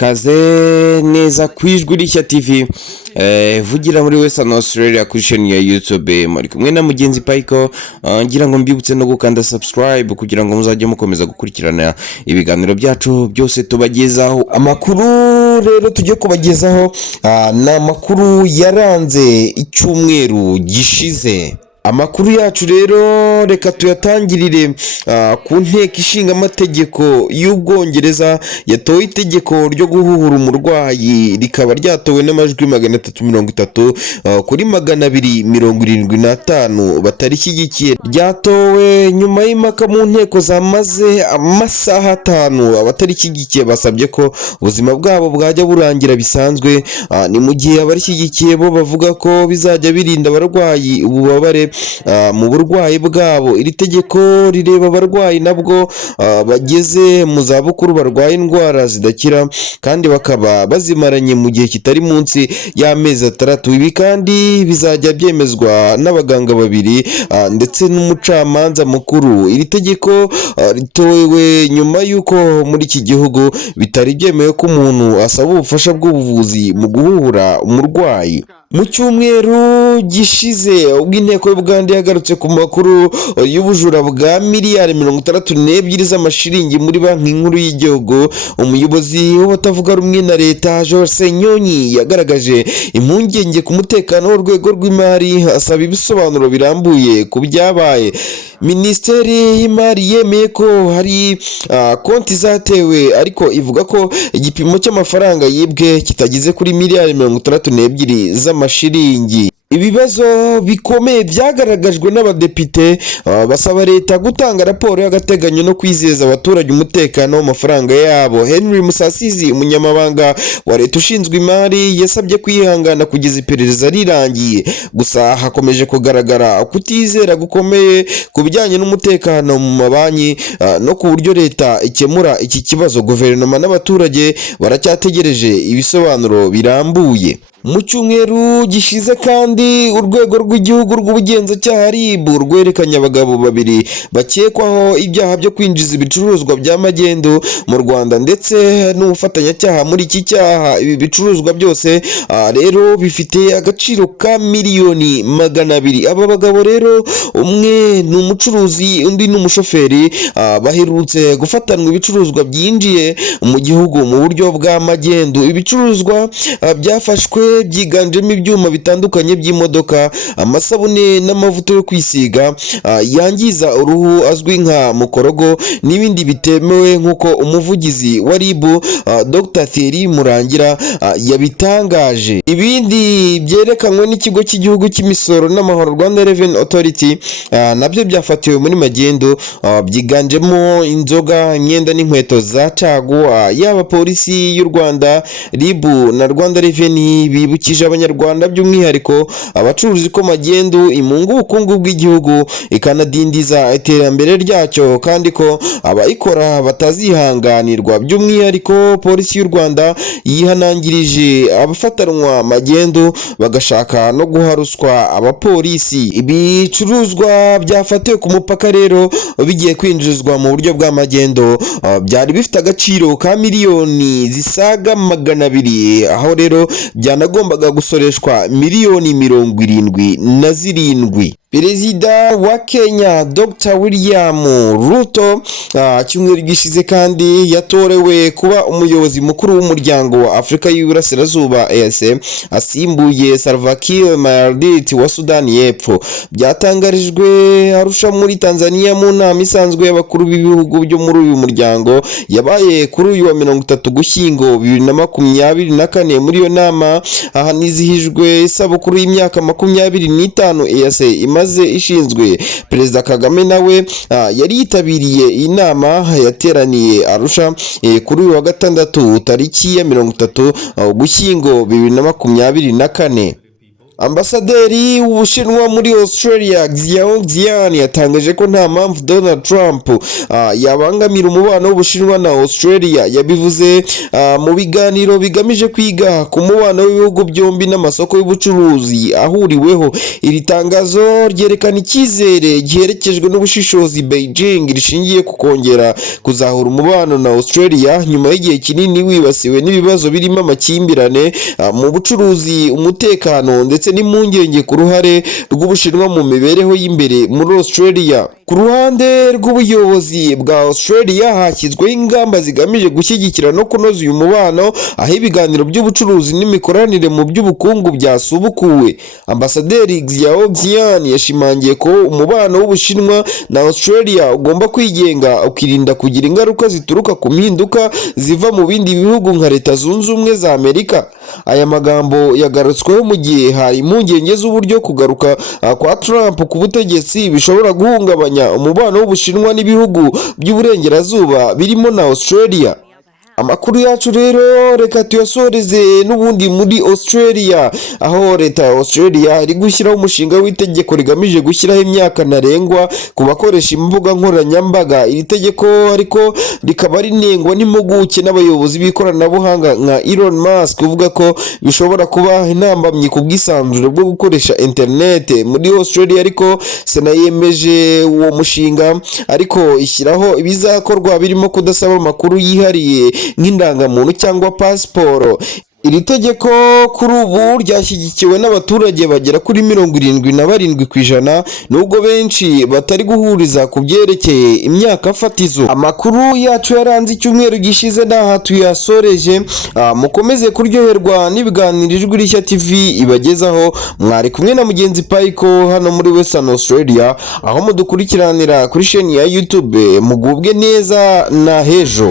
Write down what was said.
kaze neza ku ijwi rishya TV vugira muri Western Australia kuri channel ya YouTube muri kumwe na mugenzi Paiko. Ngira ngo mbibutse no gukanda subscribe kugira ngo muzajye mukomeza gukurikirana ibiganiro byacu byose tubagezaho. Amakuru rero tujye kubagezaho na amakuru yaranze icyumweru gishize. Amakuru yacu rero reka tuyatangirire ku nteko ishinga amategeko y'Ubwongereza yatoye itegeko ryo guhuhura umurwayi, rikaba ryatowe n'amajwi 330 kuri 275 batarishyigikiye. Ryatowe nyuma y'impaka mu nteko zamaze amasaha 5. Abatarishyigikiye basabye ko ubuzima bwabo bwajya burangira bisanzwe, ni mu gihe abarishyigikiye bo bavuga ko bizajya birinda abarwayi ububabare mu burwayi bwabo. Iri tegeko rireba abarwayi nabwo bageze mu za bukuru barwaye indwara zidakira kandi bakaba bazimaranye mu gihe kitari munsi y'amezi 6. Ibi kandi bizajya byemezwa n'abaganga babiri ndetse n'umucamanza mukuru. Iri tegeko ritowe nyuma y'uko muri iki gihugu bitari byemewe ko umuntu asaba ubufasha bw'ubuvuzi mu guhuhura umurwayi. Mu cyumweru gishize ubwo inteko y'Ubugande yagarutse ku makuru y'ubujura bwa miliyari 62 z'amashiringi muri banki nkuru y'igihugu, umuyobozi w'abatavuga rumwe na leta George Nyonyi yagaragaje impungenge ku mutekano w'urwego rw'imari, asaba ibisobanuro birambuye ku byabaye. Minisiteri y'imari yemeye ko hari konti zatewe, ariko ivuga ko igipimo cy'amafaranga yibwe kitageze kuri miliyari 62 z'amashiringi. Ibibazo bikomeye byagaragajwe n'abadepite basaba leta gutanga raporo y'agateganyo no kwizeza abaturage umutekano w'amafaranga yabo. Henry Musasizi, umunyamabanga wa leta ushinzwe imari, yasabye kwihangana kugeza iperereza rirangiye. Gusa hakomeje kugaragara kutizera gukomeye ku bijyanye n'umutekano mu mabanki no ku buryo leta ikemura iki kibazo. Guverinoma n'abaturage baracyategereje ibisobanuro birambuye. Mu cyumweru gishize kandi urwego rw'igihugu rw'ubugenzacyaha RIB rwerekanye abagabo babiri bakekwaho ibyaha byo kwinjiza ibicuruzwa bya magendu mu Rwanda ndetse n'ubufatanyacyaha muri iki cyaha. Ibi bicuruzwa byose rero bifite agaciro ka miliyoni 200. Aba bagabo rero, umwe ni umucuruzi undi ni umushoferi, baherutse gufatanwa ibicuruzwa byinjiye mu gihugu mu buryo bwa magendu. Ibicuruzwa byafashwe byiganjemo ibyuma bitandukanye by'imodoka, amasabune n'amavuta yo kwisiga yangiza uruhu azwi nka mukorogo n'ibindi bitemewe, nk'uko umuvugizi wa RIB Dr. Thierry Murangira yabitangaje. Ibindi byerekanwe n'ikigo cy'igihugu cy'imisoro n'amahoro Rwanda Revenue Authority nabyo byafatiwe muri magendu, byiganjemo inzoga, imyenda n'inkweto za caguwa. Yaba polisi y'u Rwanda, RIB na Rwanda Revenue bibukije abanyarwanda by'umwihariko abacuruzi ko magendu imunga ubukungu bw'igihugu ikanadindiza iterambere ryacyo, kandi ko abayikora batazihanganirwa. By'umwihariko polisi y'u Rwanda yihanangirije abafatanwa magendu bagashaka no guharuswa abapolisi. Ibicuruzwa byafatiwe ku mupaka rero bigiye kwinjizwa mu buryo bwa magendu byari bifite agaciro ka miliyoni zisaga 200, aho rero byanagombaga gusoreshwa miliyoni 77. Perezida wa Kenya Dr. William Ruto cyumweru gishize kandi yatorewe kuba umuyobozi mukuru w'umuryango wa Afrika y'Iburasirazuba EAC, asimbuye Salva Kiir Mayardit wa Sudani y'Epfo. Byatangarijwe Arusha muri Tanzania mu nama isanzwe y'abakuru b'ibihugu byo muri uyu muryango yabaye kuri uyu wa 30 Gushyingo 2024. Muri iyo nama ahanizihijwe isabukuru y'imyaka 25 EAC maze ishinzwe. Perezida Kagame nawe yari yitabiriye inama yateraniye Arusha kuri uyu wa 6 tariki ya 30 Gushyingo 2024. Ambasaderi w'Ubushinwa muri Australia Xiaojian yatangaje ko nta mpamvu Donald Trump yabangamira umubano w'Ubushinwa na Australia. Yabivuze mu biganiro bigamije kwiga ku mubano w'ibihugu byombi n'amasoko y'ubucuruzi ahuriweho. Iri tangazo ryerekana icyizere giherekejwe n'ubushishozi Beijing rishingiye ku kongera kuzahura umubano na Australia nyuma y'igihe kinini wibasiwe n'ibibazo birimo amakimbirane mu bucuruzi, umutekano ndetse n'impungenge ku ruhare rw'Ubushinwa mu mibereho y'imbere muri Australia. Ku ruhande rw'ubuyobozi bwa Australia hashyizweho ingamba zigamije gushyigikira no kunoza uyu mubano, aho ibiganiro by'ubucuruzi n'imikoranire mu by'ubukungu byasubukuwe. Ambasaderi Xiaojian yashimangiye ko umubano w'Ubushinwa na Australia ugomba kwigenga, ukirinda kugira ingaruka zituruka ku mpinduka ziva mu bindi bihugu nka Leta Zunze Ubumwe za Amerika. Aya magambo yagarutsweho mu gihe hari impungenge z'uburyo kugaruka kwa Trump ku butegetsi bishobora guhungabanya umubano w'Ubushinwa n'ibihugu by'uburengerazuba birimo na Australia. Amakuru yacu rero reka tuyasoreze n'ubundi muri Australia, aho leta ya Australia iri gushyiraho umushinga w'itegeko rigamije gushyiraho imyaka ntarengwa ku bakoresha imbuga nkoranyambaga. Iri tegeko ariko rikaba rinengwa n'impuguke n'abayobozi b'ikoranabuhanga nka Elon Musk, uvuga ko bishobora kuba intambamyi ku bwisanzure bwo gukoresha internet muri Australia. Ariko Sena yemeje uwo mushinga ariko ishyiraho ibizakorwa birimo kudasaba amakuru yihariye nk'indangamuntu cyangwa pasiporo. Iri tegeko kuri ubu ryashyigikiwe n'abaturage bagera kuri 77%, nubwo benshi batari guhuriza ku byerekeye imyaka fatizo. Amakuru yacu yaranze icyumweru gishize n'aha tuyasoreje. Mukomeze kuryoherwa n'ibiganiro Ijwi Rishya TV ibagezaho. Mwari kumwe na mugenzi Payiko hano muri Western Australia, aho mudukurikiranira kuri chaîne ya YouTube. Mugubwe neza na hejo.